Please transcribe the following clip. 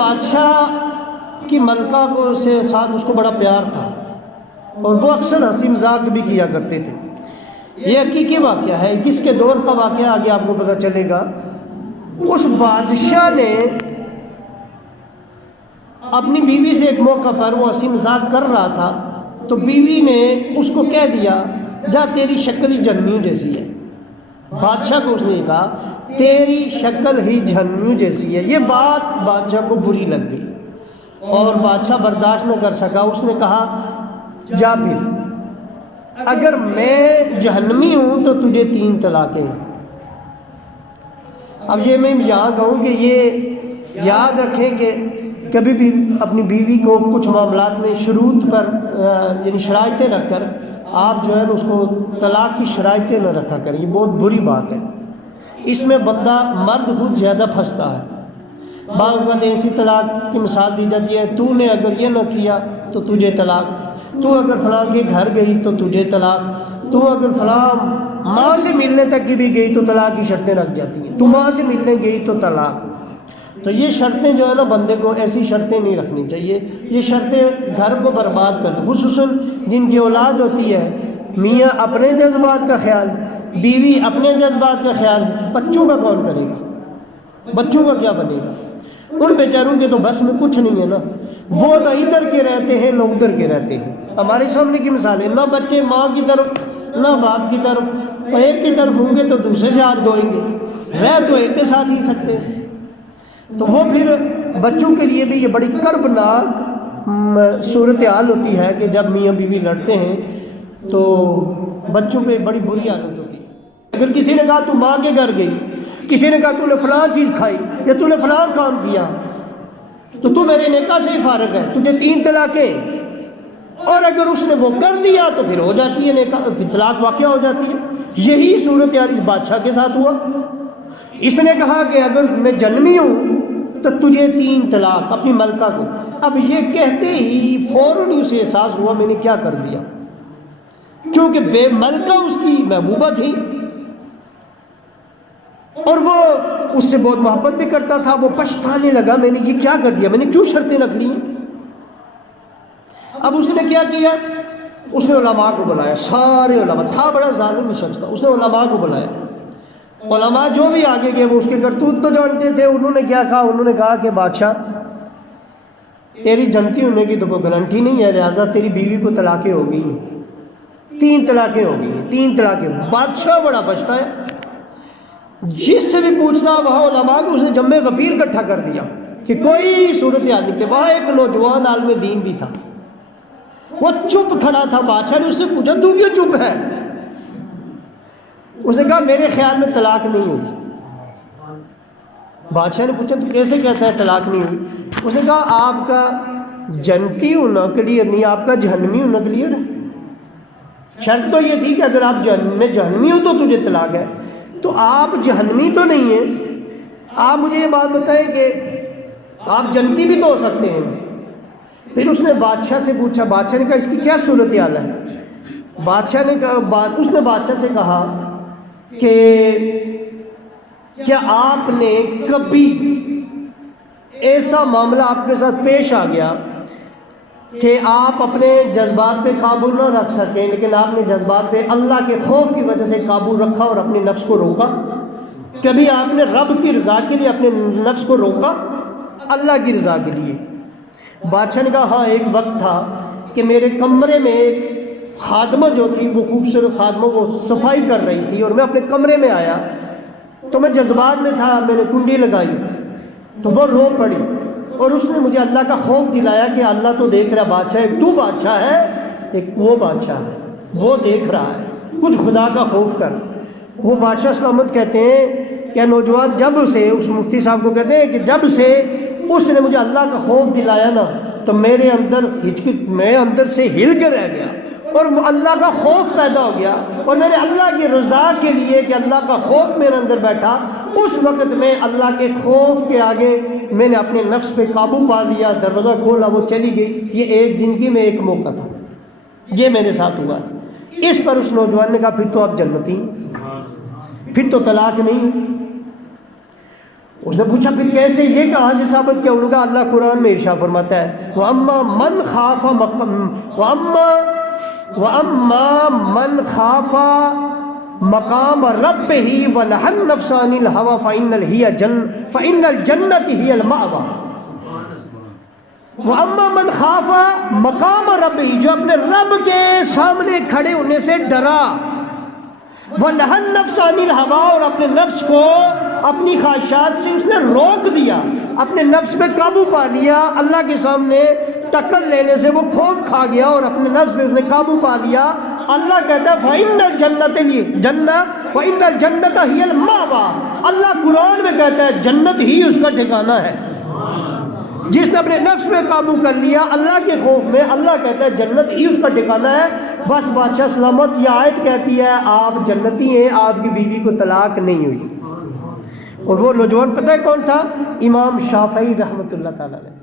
بادشاہ کی ملکہ کو سے ساتھ اس کو بڑا پیار تھا اور وہ اکثر ہنسی مذاق بھی کیا کرتے تھے. یہ حقیقی واقعہ ہے. کس کے دور کا واقعہ آگے آپ کو پتہ چلے گا. اس بادشاہ نے اپنی بیوی سے ایک موقع پر وہ ہنسی مذاق کر رہا تھا تو بیوی نے اس کو کہہ دیا جا تیری شکل ہی جہنمیوں جیسی ہے. بادشاہ کو اس نے کہا تیری شکل ہی جہنمیوں جیسی ہے. یہ بات بادشاہ کو بری لگ گئی اور بادشاہ برداشت نہ کر سکا. اس نے کہا جا پھر اگر میں جہنمی ہوں تو تجھے 3 طلاقیں. اب یہ میں یہاں کہوں کہ یہ یاد رکھیں کہ کبھی بھی اپنی بیوی کو کچھ معاملات میں شروط پر یعنی شرائطیں رکھ کر آپ جو ہے نا اس کو طلاق کی شرائطیں نہ رکھا کریں. یہ بہت بری بات ہے. اس میں بندہ مرد خود زیادہ پھنستا ہے. بعض اوقات ایسی طلاق کی مثال دی جاتی ہے تو نے اگر یہ نہ کیا تو تجھے طلاق, تو اگر فلاں کے گھر گئی تو تجھے طلاق, تو اگر فلاں ماں سے ملنے تک کی بھی گئی تو طلاق کی شرطیں رکھ جاتی ہیں, تو ماں سے ملنے گئی تو طلاق. تو یہ شرطیں جو ہے نا بندے کو ایسی شرطیں نہیں رکھنی چاہیے. یہ شرطیں گھر کو برباد کر دیں. خصوصاً جن کی اولاد ہوتی ہے, میاں اپنے جذبات کا خیال, بیوی اپنے جذبات کا خیال, بچوں کا کون کرے گا؟ بچوں کا کیا بنے گا؟ ان بیچاروں کے تو بس میں کچھ نہیں ہے نا. وہ نہ ادھر کے رہتے ہیں نہ ادھر کے رہتے ہیں. ہمارے سامنے کی مثال ہے, نہ بچے ماں کی طرف نہ باپ کی طرف, اور ایک کی طرف ہوں گے تو دوسرے سے ہاتھ دھوئیں گے, رہ تو ایک کے ساتھ ہی سکتے ہیں. تو وہ پھر بچوں کے لیے بھی یہ بڑی کربناک صورتحال ہوتی ہے کہ جب میاں بیوی لڑتے ہیں تو بچوں پہ بڑی بری حالت ہوتی ہے. اگر کسی نے کہا تو ماں کے گھر گئی, کسی نے کہا تو نے فلاں چیز کھائی یا تو نے فلاں کام کیا تو تو میرے نکاح سے ہی فارغ ہے, تجھے 3 طلاقیں. اور اگر اس نے وہ کر دیا تو پھر ہو جاتی ہے نکاح, پھر طلاق واقع ہو جاتی ہے. یہی صورتحال اس بادشاہ کے ساتھ ہوا. اس نے کہا کہ اگر میں جنمی ہوں تو تجھے 3 طلاق اپنی ملکہ کو. اب یہ کہتے ہی فوراً اسے احساس ہوا میں نے کیا کر دیا, کیونکہ بے ملکہ اس کی محبوبہ تھی اور وہ اس سے بہت محبت بھی کرتا تھا. وہ پچھتانے لگا میں نے یہ کیا کر دیا, میں نے کیوں شرطیں رکھ لی ہیں. اب اس نے کیا کیا, اس نے علماء کو بلایا, سارے علماء, تھا بڑا ظالم شخص تھا, اس نے علماء کو بلایا. علماء جو بھی آگے گئے وہ اس کے کرتوت تو جانتے تھے. انہوں نے کیا کہا, انہوں نے کہا کہ بادشاہ تیری جنتی ہونے کی تو کوئی گارنٹی نہیں ہے, لہٰذا تیری بیوی کو طلاقیں ہو گئی ہیں, 3 طلاقیں ہو گئی ہیں, 3 طلاقیں. بادشاہ بڑا بچتا ہے, جس سے بھی پوچھنا وہاں علماء کو اسے جمع غفیر اکٹھا کر دیا کہ کوئی صورتحال نہیں. کہ وہاں ایک نوجوان عالم دین بھی تھا, وہ چپ کھڑا تھا. بادشاہ نے اس سے پوچھا تو کیوں چپ ہے؟ اس نے کہا میرے خیال میں طلاق نہیں ہوئی. بادشاہ نے پوچھا تو کیسے کہتا ہے طلاق نہیں ہوئی؟ اس نے کہا آپ کا جنتی ہونا کلیئر نہیں, آپ کا جہنمی ہونا کلیئر ہے. شرط تو یہ تھی کہ اگر آپ جہنمی ہو تو تجھے طلاق ہے, تو آپ جہنمی تو نہیں ہیں. آپ مجھے یہ بات بتائیں کہ آپ جنتی بھی تو ہو سکتے ہیں. پھر اس نے بادشاہ سے پوچھا, بادشاہ نے کہا اس کی کیا صورتحال ہے؟ بادشاہ نے کہا, اس نے بادشاہ سے کہا کہ کیا آپ نے کبھی ایسا معاملہ آپ کے ساتھ پیش آ گیا کہ آپ اپنے جذبات پہ قابو نہ رکھ سکیں, لیکن آپ نے جذبات پہ اللہ کے خوف کی وجہ سے قابو رکھا اور اپنے نفس کو روکا؟ کبھی آپ نے رب کی رضا کے لیے اپنے نفس کو روکا اللہ کی رضا کے لیے؟ بادشاہ نے کہا ہاں, ایک وقت تھا کہ میرے کمرے میں ایک خادمہ جو تھی وہ خوبصورت خادموں کو صفائی کر رہی تھی, اور میں اپنے کمرے میں آیا تو میں جذبات میں تھا, میں نے کنڈی لگائی تو وہ رو پڑی, اور اس نے مجھے اللہ کا خوف دلایا کہ اللہ تو دیکھ رہا بادشاہ, ایک تو بادشاہ ہے ایک وہ بادشاہ ہے, وہ دیکھ رہا ہے, کچھ خدا کا خوف کر. وہ بادشاہ سلامت کہتے ہیں کہ نوجوان جب سے, اس مفتی صاحب کو کہتے ہیں کہ جب سے اس نے مجھے اللہ کا خوف دلایا نا تو میرے اندر میں اندر سے ہل کے رہ گیا اور اللہ کا خوف پیدا ہو گیا, اور میں نے اللہ کی رضا کے لیے کہ اللہ کا خوف میرے اندر بیٹھا, اس وقت میں اللہ کے خوف کے آگے میں نے اپنے نفس پہ قابو پا لیا, دروازہ کھولا, وہ چلی گئی. یہ ایک زندگی میں ایک موقع تھا, یہ میرے ساتھ ہوا. اس پر اس نوجوان نے کہا پھر تو آپ جنتی, پھر تو طلاق نہیں. اس نے پوچھا پھر کیسے، یہ کہاں سے ثابت کیا؟ انہوں نے کہا اللہ قرآن میں ارشاد فرماتا ہے وَأَمَّا مَنْ خَافَ مقام ربه ونهى النفس عن الهوى فإن الجنة هي المأوى. وَأَمَّا مَنْ خَافَ مقام ربه، جو اپنے رب کے سامنے کھڑے ہونے سے ڈرا، وَنَهَى النَّفْسَ عَنِ الْهَوَىٰ، اور اپنے نفس کو اپنی خواہشات سے اس نے روک دیا، اپنے نفس پہ قابو پا لیا، اللہ کے سامنے ٹکر لینے سے وہ خوف کھا گیا اور اپنے نفس پہ اس نے قابو پا لیا. اللہ کہتا ہے فَإِنَّ الْجَنَّةَ جَنَّةٌ وَإِنَّ الْجَنَّةَ هِيَ الْمَأْوَىٰ. اللہ قرآن میں کہتا ہے جنت ہی اس کا ٹھکانہ ہے. جس نے اپنے نفس پہ قابو کر لیا اللہ کے خوف میں، اللہ کہتا ہے جنت ہی اس کا ٹھکانہ ہے. بس بادشاہ سلامت، یہ آیت کہتی ہے آپ جنتی ہیں، آپ کی بیوی کو طلاق نہیں ہوئی. اور وہ نوجوان پتہ ہے کون تھا؟ امام شافعی رحمۃ اللہ تعالیٰ علیہ.